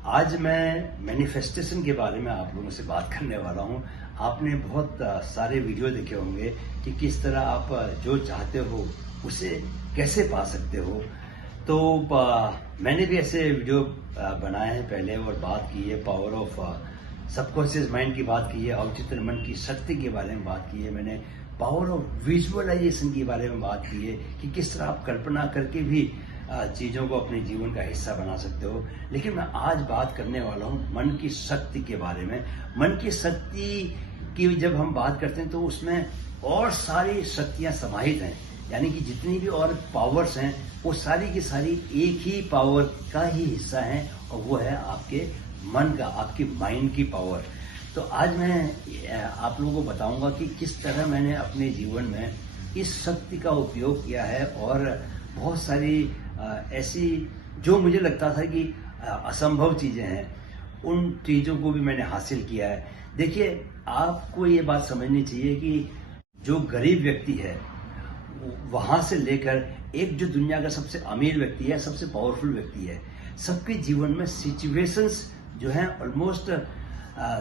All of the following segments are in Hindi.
आज मैं मैनिफेस्टेशन के बारे में आप लोगों से बात करने वाला हूं। आपने बहुत सारे वीडियो देखे होंगे कि किस तरह आप जो चाहते हो उसे कैसे पा सकते हो। तो मैंने भी ऐसे वीडियो बनाए हैं पहले और बात की है, पावर ऑफ सबकॉन्शियस माइंड की बात की है, अवचेतन मन की शक्ति के बारे में बात की है, मैंने पावर ऑफ विजुअलाइजेशन के बारे में बात की है कि किस तरह आप कल्पना करके भी चीजों को अपने जीवन का हिस्सा बना सकते हो। लेकिन मैं आज बात करने वाला हूं मन की शक्ति के बारे में। मन की शक्ति की जब हम बात करते हैं तो उसमें और सारी शक्तियां समाहित हैं, यानी कि जितनी भी और पावर्स हैं वो सारी की सारी एक ही पावर का ही हिस्सा है, और वो है आपके मन का, आपकी माइंड की पावर। तो आज मैं आप लोगों को बताऊंगा कि किस तरह मैंने अपने जीवन में इस शक्ति का उपयोग किया है और बहुत सारी ऐसी जो मुझे लगता था कि असंभव चीजें हैं, उन चीजों को भी मैंने हासिल किया है। देखिए, आपको ये बात समझनी चाहिए कि जो गरीब व्यक्ति है वहां से लेकर एक जो दुनिया का सबसे अमीर व्यक्ति है, सबसे पावरफुल व्यक्ति है, सबके जीवन में सिचुएशंस जो हैं ऑलमोस्ट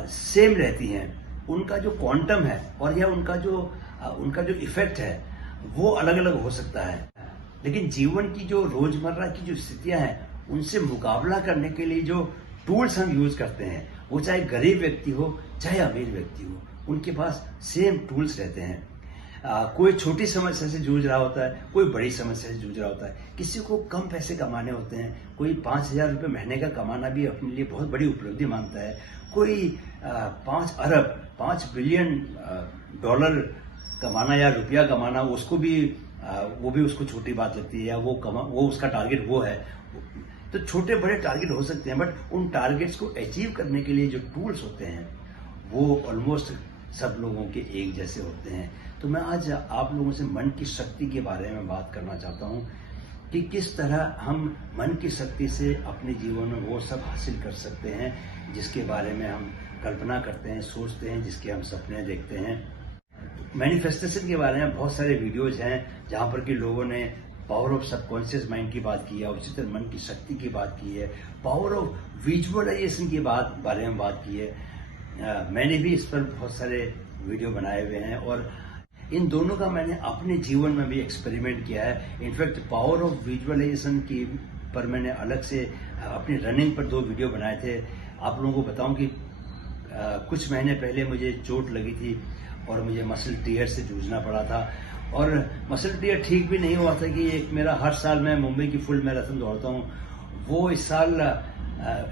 सेम रहती हैं। उनका जो क्वांटम है और या उनका जो इफेक्ट है वो अलग अलग हो सकता है, लेकिन जीवन की जो रोजमर्रा की जो स्थितियां हैं उनसे मुकाबला करने के लिए जो टूल्स हम यूज करते हैं, वो चाहे गरीब व्यक्ति हो चाहे अमीर व्यक्ति हो, उनके पास सेम टूल्स रहते हैं। कोई छोटी समस्या से जूझ रहा होता है, कोई बड़ी समस्या से जूझ रहा होता है, किसी को कम पैसे कमाने होते हैं, कोई 5,000 रुपये महीने का कमाना भी अपने लिए बहुत बड़ी उपलब्धि मानता है, कोई 5 अरब 5 बिलियन डॉलर कमाना या रुपया कमाना उसको भी वो भी उसको छोटी बात लगती है, या वो उसका टारगेट वो है। तो छोटे बड़े टारगेट हो सकते हैं, बट उन टारगेट्स को अचीव करने के लिए जो टूल्स होते हैं वो ऑलमोस्ट सब लोगों के एक जैसे होते हैं। तो मैं आज आप लोगों से मन की शक्ति के बारे में बात करना चाहता हूं कि किस तरह हम मन की शक्ति से अपने जीवन में वो सब हासिल कर सकते हैं जिसके बारे में हम कल्पना करते हैं, सोचते हैं, जिसके हम सपने देखते हैं। मैनिफेस्टेशन के बारे में बहुत सारे वीडियोज हैं जहां पर कि लोगों ने पावर ऑफ सबकॉन्शियस माइंड की बात की है, अवचेतन मन की शक्ति की बात की है, पावर ऑफ विजुअलाइजेशन की बारे में बात की है। मैंने भी इस पर बहुत सारे वीडियो बनाए हुए हैं और इन दोनों का मैंने अपने जीवन में भी एक्सपेरिमेंट किया है। इनफैक्ट पावर ऑफ विजुअलाइजेशन की पर मैंने अलग से अपनी रनिंग पर 2 वीडियो बनाए थे। आप लोगों को बताऊं कि कुछ महीने पहले मुझे चोट लगी थी और मुझे मसल टीयर से जूझना पड़ा था, और मसल टीयर ठीक भी नहीं हुआ था कि एक मेरा हर साल मैं मुंबई की फुल मैराथन दौड़ता हूँ, वो इस साल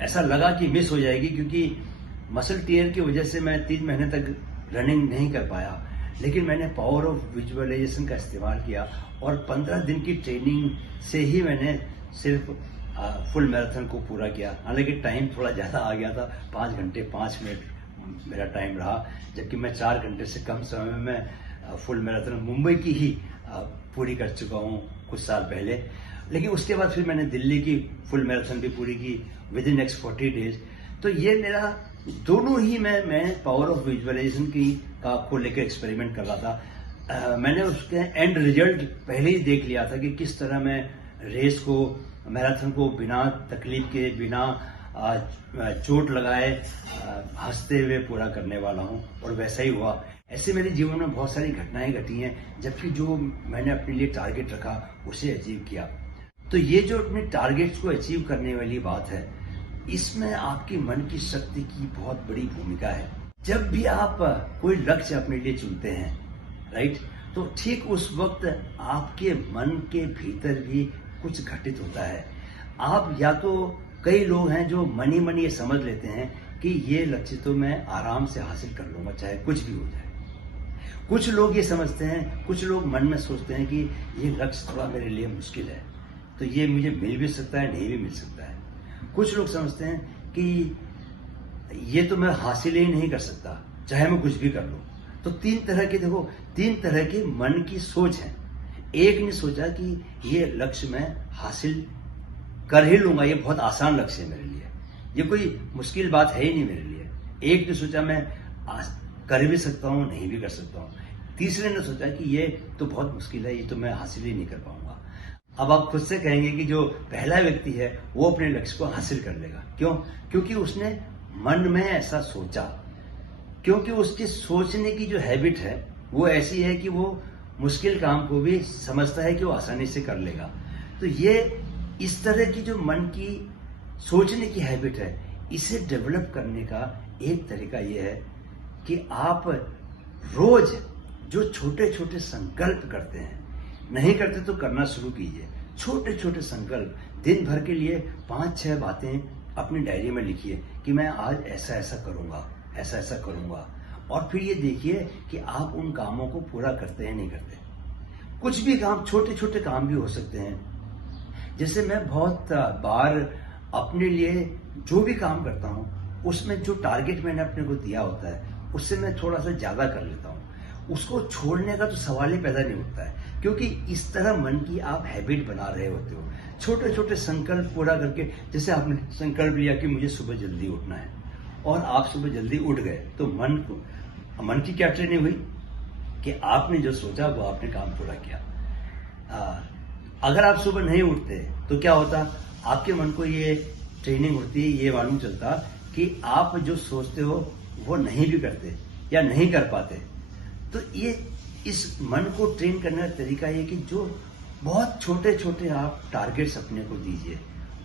ऐसा लगा कि मिस हो जाएगी, क्योंकि मसल टीयर की वजह से मैं 3 महीने तक रनिंग नहीं कर पाया। लेकिन मैंने पावर ऑफ विजुअलाइजेशन का इस्तेमाल किया और 15 दिन की ट्रेनिंग से ही मैंने सिर्फ फुल मैराथन को पूरा किया। हालांकि टाइम थोड़ा ज्यादा आ गया था, 5 घंटे 5 मिनट मेरा टाइम रहा, जबकि मैं 4 घंटे से कम समय में फुल मैराथन मुंबई की ही पूरी कर चुका हूँ कुछ साल पहले। लेकिन उसके बाद फिर मैंने दिल्ली की फुल मैराथन भी पूरी की विद इन नेक्स्ट 40 डेज। तो ये मेरा दोनों ही मैं पावर ऑफ विजुअलाइजेशन का को लेकर एक्सपेरिमेंट कर रहा था। मैंने उसके एंड रिजल्ट पहले ही देख लिया था कि किस तरह मैं रेस को, मैराथन को बिना तकलीफ के, बिना चोट लगाए, हंसते हुए पूरा करने वाला हूं, और वैसा ही हुआ। ऐसे मेरे जीवन में बहुत सारी घटनाएं घटी हैं, जबकि जो मैंने अपने लिए टारगेट रखा उसे अचीव किया। तो ये जो अपने टारगेट्स को अचीव करने वाली बात है, इसमें आपकी मन की शक्ति की बहुत बड़ी भूमिका है। जब भी आप कोई लक्ष्य अपने लिए चुनते हैं, राइट, तो ठीक उस वक्त आपके मन के भीतर भी कुछ घटित होता है। आप या तो, कई लोग हैं जो मनी ये समझ लेते हैं कि ये लक्ष्य तो मैं आराम से हासिल कर लूंगा चाहे कुछ भी हो जाए। कुछ लोग ये समझते हैं, कुछ लोग मन में सोचते हैं कि ये लक्ष्य थोड़ा मेरे लिए मुश्किल है, तो ये मुझे मिल भी सकता है, नहीं भी मिल सकता है। कुछ लोग समझते हैं कि ये तो मैं हासिल ही नहीं कर सकता चाहे मैं कुछ भी कर लूं। तो 3 तरह की मन की सोच है। एक ने सोचा कि ये लक्ष्य मैं हासिल कर ही लूंगा, ये बहुत आसान लक्ष्य है मेरे लिए, ये कोई मुश्किल बात है ही नहीं मेरे लिए। एक ने सोचा मैं कर भी सकता हूं, नहीं भी कर सकता हूं। तीसरे ने सोचा कि ये तो बहुत मुश्किल है, ये तो मैं हासिल ही नहीं कर पाऊंगा। अब आप खुद से कहेंगे कि जो पहला व्यक्ति है वो अपने लक्ष्य को हासिल कर लेगा। क्यों? क्योंकि उसने मन में ऐसा सोचा, क्योंकि उसकी सोचने की जो हैबिट है वो ऐसी है कि वो मुश्किल काम को भी समझता है कि वो आसानी से कर लेगा। तो ये इस तरह की जो मन की सोचने की हैबिट है, इसे डेवलप करने का एक तरीका ये है कि आप रोज जो छोटे छोटे संकल्प करते हैं, नहीं करते तो करना शुरू कीजिए। छोटे छोटे संकल्प दिन भर के लिए 5-6 बातें अपनी डायरी में लिखिए कि मैं आज ऐसा ऐसा करूंगा, ऐसा ऐसा करूंगा, और फिर ये देखिए कि आप उन कामों को पूरा करते हैं नहीं करते। कुछ भी काम, छोटे छोटे काम भी हो सकते हैं। जैसे मैं बहुत बार अपने लिए जो भी काम करता हूं, उसमें जो टारगेट मैंने अपने को दिया होता है उससे मैं थोड़ा सा ज्यादा कर लेता हूं। उसको छोड़ने का तो सवाल ही पैदा नहीं होता है, क्योंकि इस तरह मन की आप हैबिट बना रहे होते हो। छोटे छोटे संकल्प पूरा करके, जैसे आपने संकल्प लिया कि मुझे सुबह जल्दी उठना है और आप सुबह जल्दी उठ गए, तो मन की क्या ट्रेनिंग हुई कि आपने जो सोचा वो आपने काम पूरा किया। अगर आप सुबह नहीं उठते तो क्या होता, आपके मन को ये ट्रेनिंग होती, ये मालूम चलता कि आप जो सोचते हो वो नहीं भी करते या नहीं कर पाते। तो ये इस मन को ट्रेन करने का तरीका ये कि जो बहुत छोटे छोटे आप टारगेट्स अपने को दीजिए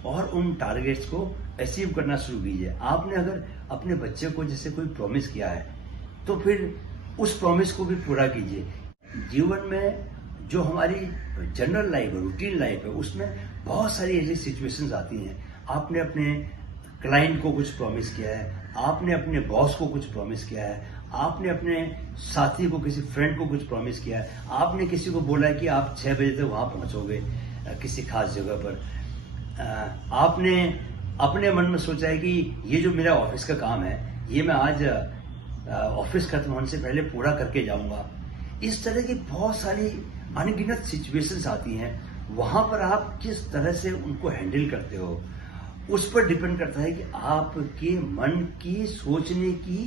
और उन टारगेट्स को अचीव करना शुरू कीजिए। आपने अगर अपने बच्चे को जैसे कोई प्रॉमिस किया है तो फिर उस प्रॉमिस को भी पूरा कीजिए। जीवन में जो हमारी जनरल लाइफ है, रूटीन लाइफ है, उसमें बहुत सारी ऐसी सिचुएशंस आती हैं। आपने अपने क्लाइंट को कुछ प्रॉमिस किया है, आपने अपने बॉस को कुछ प्रॉमिस किया है, आपने अपने साथी को, किसी फ्रेंड को कुछ प्रॉमिस किया है, आपने किसी को बोला है कि आप 6 बजे तक वहां पहुंचोगे किसी खास जगह पर, आपने अपने मन में सोचा है कि ये जो मेरा ऑफिस का काम है ये मैं आज ऑफिस खत्म होने से पहले पूरा करके जाऊंगा। इस तरह की बहुत सारी अनगिनत सिचुएशंस आती हैं। वहां पर आप किस तरह से उनको हैंडल करते हो उस पर डिपेंड करता है कि आपके मन की सोचने की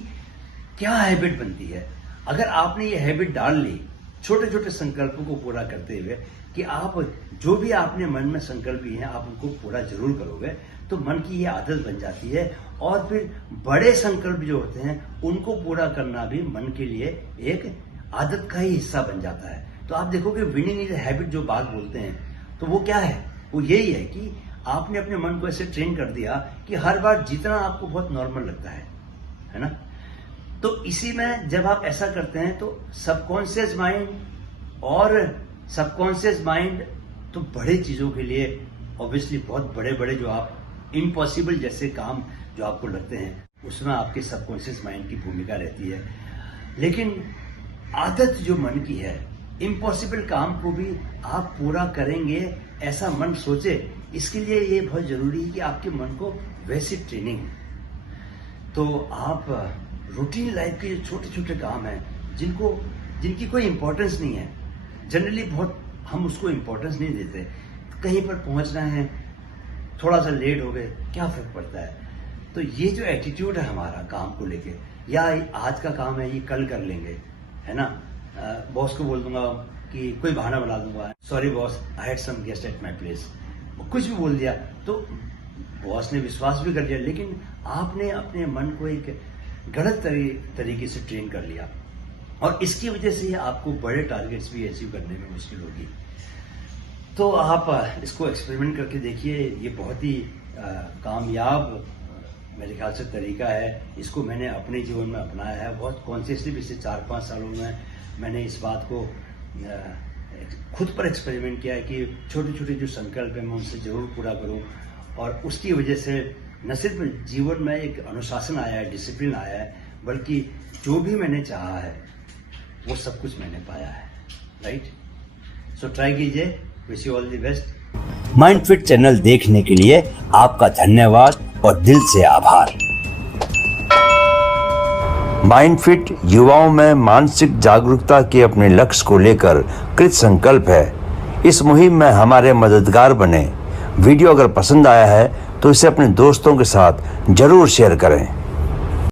क्या हैबिट बनती है। अगर आपने ये हैबिट डाल ली छोटे छोटे संकल्पों को पूरा करते हुए कि आप जो भी आपने मन में संकल्प लिए हैं आप उनको पूरा जरूर करोगे, तो मन की ये आदत बन जाती है। और फिर बड़े संकल्प जो होते हैं उनको पूरा करना भी मन के लिए एक आदत का ही हिस्सा बन जाता है। तो आप देखोगे विनिंग इज हैबिट जो बात बोलते हैं, तो वो क्या है, वो यही है कि आपने अपने मन को ऐसे ट्रेन कर दिया कि हर बार जीतना आपको बहुत नॉर्मल लगता है ना। तो इसी में जब आप ऐसा करते हैं तो सबकॉन्शियस माइंड तो बड़े चीजों के लिए ऑब्वियसली बहुत बड़े बड़े जो आप इम्पॉसिबल जैसे काम जो आपको लगते हैं उसमें आपके सबकॉन्शियस माइंड की भूमिका रहती है। लेकिन आदत जो मन की है, इम्पॉसिबल काम को भी आप पूरा करेंगे ऐसा मन सोचे, इसके लिए ये बहुत जरूरी है कि आपके मन को वैसी ट्रेनिंग है। तो आप रूटीन लाइफ के छोटे छोटे काम हैं जिनकी कोई इंपॉर्टेंस नहीं है, जनरली बहुत हम उसको इंपॉर्टेंस नहीं देते। कहीं पर पहुंचना है, थोड़ा सा लेट हो गए, क्या फर्क पड़ता है। तो ये जो एटीट्यूड है हमारा काम को लेके, या आज का काम है ये कल कर लेंगे, है ना, बॉस को बोल दूंगा कि कोई बहाना बना दूंगा, sorry boss I had some guest at my place, कुछ भी बोल दिया तो बॉस ने विश्वास भी कर लिया, लेकिन आपने अपने मन को एक गलत तरीके से ट्रेन कर लिया और इसकी वजह से आपको बड़े टारगेट्स भी अचीव करने में मुश्किल होगी। तो आप इसको एक्सपेरिमेंट करके देखिए, ये बहुत ही कामयाब मेरे ख्याल से तरीका है। इसको मैंने अपने जीवन में अपनाया है बहुत कॉन्शियसली। पिछले 4-5 सालों में मैंने इस बात को खुद पर एक्सपेरिमेंट किया है कि छोटे छोटे जो संकल्प है मैं उनसे जरूर पूरा करूं, और उसकी वजह से न सिर्फ जीवन में एक अनुशासन आया है, डिसिप्लिन आया है, बल्कि जो भी मैंने चाहा है वो सब कुछ मैंने पाया है। राइट, सो ट्राई कीजिए। Wish you all the best. Mindfit channel देखने के लिए आपका धन्यवाद और दिल से आभार। माइंडफिट युवाओं में मानसिक जागरूकता के अपने लक्ष्य को लेकर कृत संकल्प है। इस मुहिम में हमारे मददगार बने। वीडियो अगर पसंद आया है तो इसे अपने दोस्तों के साथ जरूर शेयर करें।